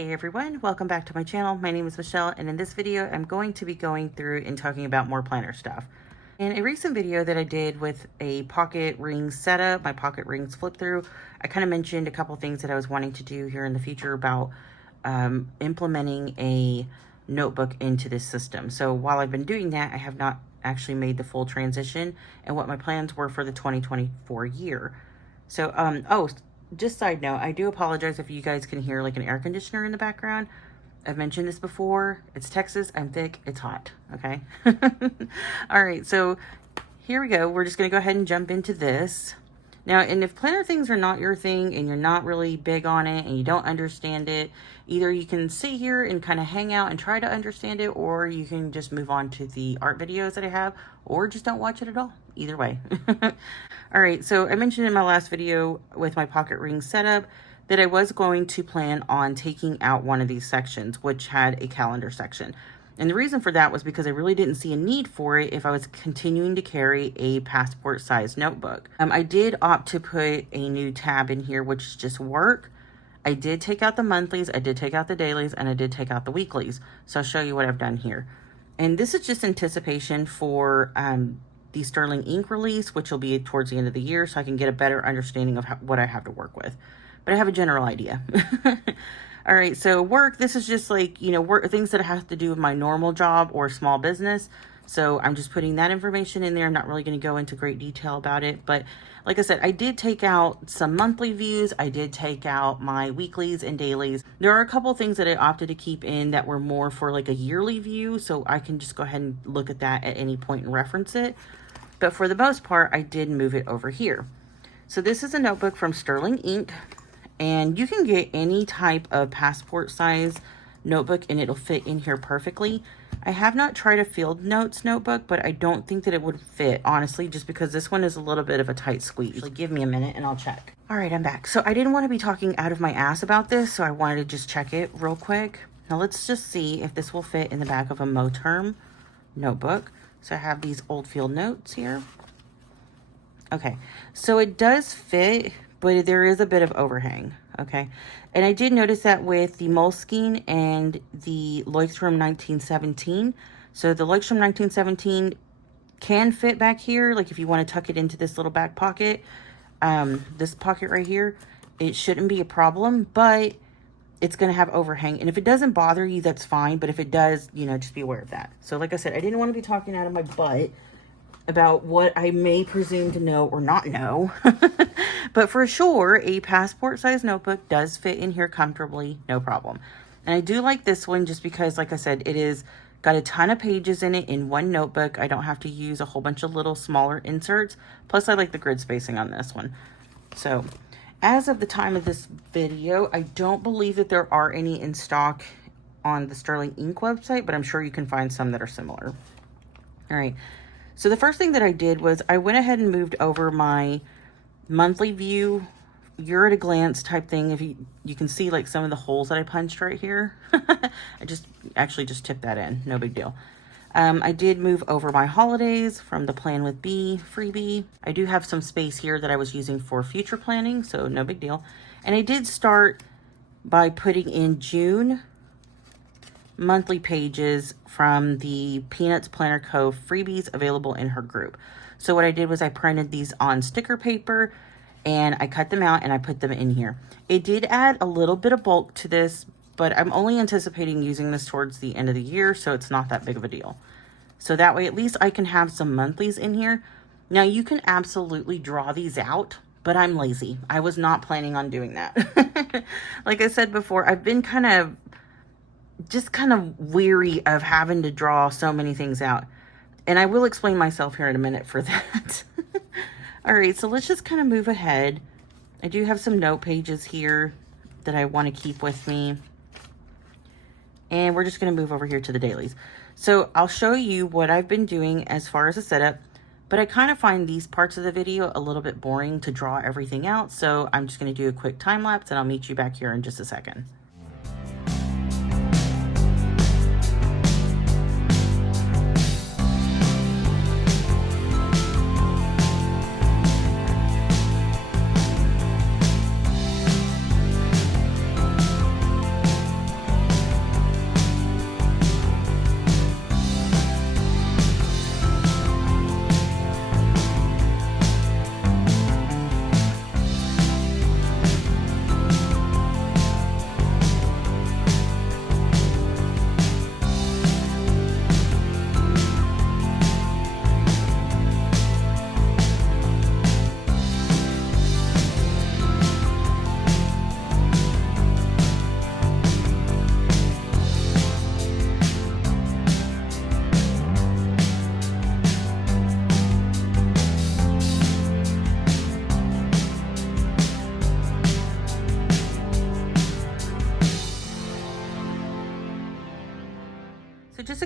Hey everyone, welcome back to my channel. My name is Michelle, and in this video I'm going to be going through and talking about more planner stuff. In a recent video that I did with a pocket rings setup, my pocket rings flip through, I kind of mentioned a couple things that I was wanting to do here in the future about implementing a notebook into this system. So while I've been doing that, I have not actually made the full transition and what my plans were for the 2024 year. So, just side note, I do apologize if you guys can hear like an air conditioner in the background. I've mentioned this before. It's Texas. I'm thick. It's hot. Okay. All right. So here we go. We're just going to go ahead and jump into this. Now, and if planner things are not your thing and you're not really big on it and you don't understand it, either you can sit here and kind of hang out and try to understand it, or you can just move on to the art videos that I have, or just don't watch it at all. Either way. All right, so I mentioned in my last video with my pocket ring setup that I was going to plan on taking out one of these sections, which had a calendar section. And the reason for that was because I really didn't see a need for it if I was continuing to carry a passport size notebook. I did opt to put a new tab in here, which is just work. I did take out the monthlies, I did take out the dailies, and I did take out the weeklies. So I'll show you what I've done here. And this is just anticipation for the Sterling ink release, which will be towards the end of the year, so I can get a better understanding of what I have to work with. But I have a general idea. All right, so work, this is just like, you know, work, things that have to do with my normal job or small business. So I'm just putting that information in there. I'm not really going to go into great detail about it. But like I said, I did take out some monthly views. I did take out my weeklies and dailies. There are a couple things that I opted to keep in that were more for like a yearly view. So I can just go ahead and look at that at any point and reference it. But for the most part, I did move it over here. So this is a notebook from Sterling Ink. And you can get any type of passport size notebook and it'll fit in here perfectly. I have not tried a field notes notebook, but I don't think that it would fit, honestly, just because this one is a little bit of a tight squeeze. Like, give me a minute and I'll check. All right, I'm back. So I didn't want to be talking out of my ass about this, so I wanted to just check it real quick. Now let's just see if this will fit in the back of a Moterm notebook. So I have these old field notes here. Okay, so it does fit, but there is a bit of overhang, okay? And I did notice that with the Moleskine and the Leuchtturm 1917. So the Leuchtturm 1917 can fit back here, like if you want to tuck it into this little back pocket, this pocket right here, it shouldn't be a problem, but it's going to have overhang. And if it doesn't bother you, that's fine. But if it does, you know, just be aware of that. So like I said, I didn't want to be talking out of my butt about what I may presume to know or not know. But for sure, a passport size notebook does fit in here comfortably, no problem. And I do like this one just because, like I said, it is got a ton of pages in it in one notebook. I don't have to use a whole bunch of little smaller inserts. Plus, I like the grid spacing on this one. So as of the time of this video, I don't believe that there are any in stock on the Sterling Ink website, but I'm sure you can find some that are similar. All right. So the first thing that I did was I went ahead and moved over my monthly view, you're at a glance type thing. If you can see like some of the holes that I punched right here. I just tipped that in, no big deal. I did move over my holidays from the Plan with B freebie. I do have some space here that I was using for future planning, so no big deal. And I did start by putting in June monthly pages from the Peanuts Planner Co. freebies available in her group. So what I did was I printed these on sticker paper and I cut them out and I put them in here. It did add a little bit of bulk to this, but I'm only anticipating using this towards the end of the year, so it's not that big of a deal. So that way at least I can have some monthlies in here. Now you can absolutely draw these out, but I'm lazy. I was not planning on doing that. Like I said before, I've been kind of weary of having to draw so many things out. And I will explain myself here in a minute for that. All right, so let's just kind of move ahead. I do have some note pages here that I want to keep with me. And we're just going to move over here to the dailies. So I'll show you what I've been doing as far as a setup, but I kind of find these parts of the video a little bit boring to draw everything out. So I'm just going to do a quick time lapse and I'll meet you back here in just a second.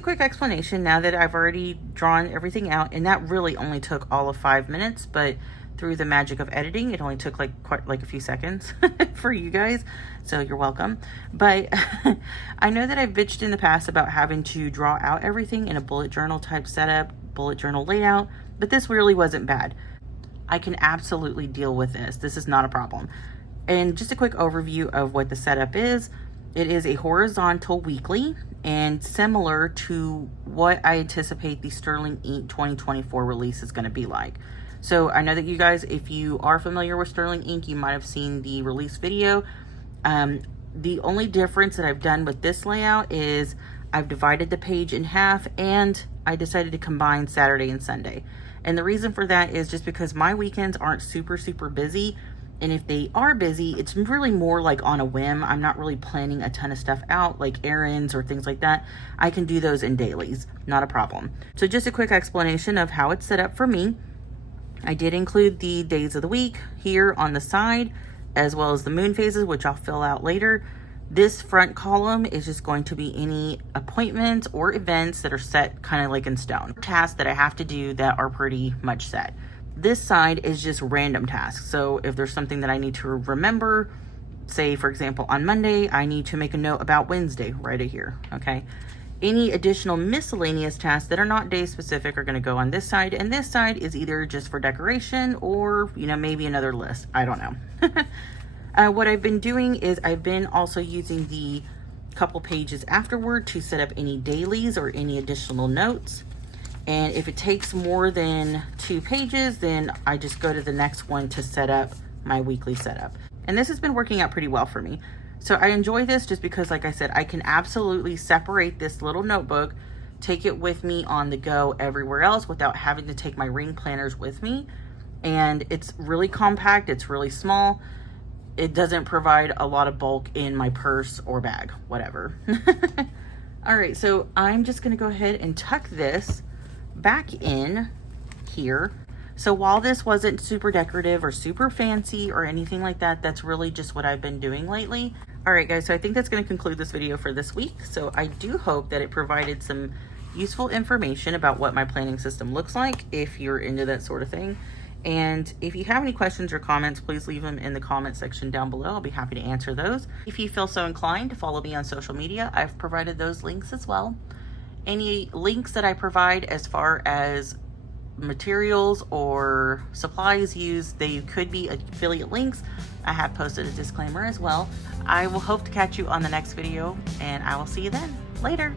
quick explanation now that I've already drawn everything out, and that really only took all of 5 minutes, but through the magic of editing, it only took quite a few seconds for you guys, so you're welcome. But I know that I've bitched in the past about having to draw out everything in a bullet journal type setup, bullet journal layout, but this really wasn't bad. I can absolutely deal with this. This is not a problem. And just a quick overview of what the setup is. It is a horizontal weekly and similar to what I anticipate the Sterling Ink 2024 release is going to be like. So I know that you guys, if you are familiar with Sterling Ink, you might have seen the release video. The only difference that I've done with this layout is I've divided the page in half, and I decided to combine Saturday and Sunday. And the reason for that is just because my weekends aren't super busy. And if they are busy, it's really more like on a whim. I'm not really planning a ton of stuff out, like errands or things like that. I can do those in dailies, not a problem. So just a quick explanation of how it's set up for me. I did include the days of the week here on the side, as well as the moon phases, which I'll fill out later. This front column is just going to be any appointments or events that are set kind of like in stone. Tasks that I have to do that are pretty much set. This side is just random tasks. So if there's something that I need to remember, say for example on Monday, I need to make a note about Wednesday right here, okay? Any additional miscellaneous tasks that are not day specific are going to go on this side, and this side is either just for decoration or, you know, maybe another list. I don't know. What I've been doing is I've been also using the couple pages afterward to set up any dailies or any additional notes. And if it takes more than 2 pages, then I just go to the next one to set up my weekly setup. And this has been working out pretty well for me. So I enjoy this just because, like I said, I can absolutely separate this little notebook, take it with me on the go everywhere else without having to take my ring planners with me. And it's really compact, it's really small. It doesn't provide a lot of bulk in my purse or bag, whatever. All right, so I'm just gonna go ahead and tuck this back in here. So while this wasn't super decorative or super fancy or anything like that, that's really just what I've been doing lately. All right guys, so I think that's going to conclude this video for this week. So I do hope that it provided some useful information about what my planning system looks like if you're into that sort of thing. And if you have any questions or comments, please leave them in the comment section down below. I'll be happy to answer those. If you feel so inclined to follow me on social media, I've provided those links as well. Any links that I provide as far as materials or supplies used, they could be affiliate links. I have posted a disclaimer as well. I will hope to catch you on the next video, and I will see you then. Later.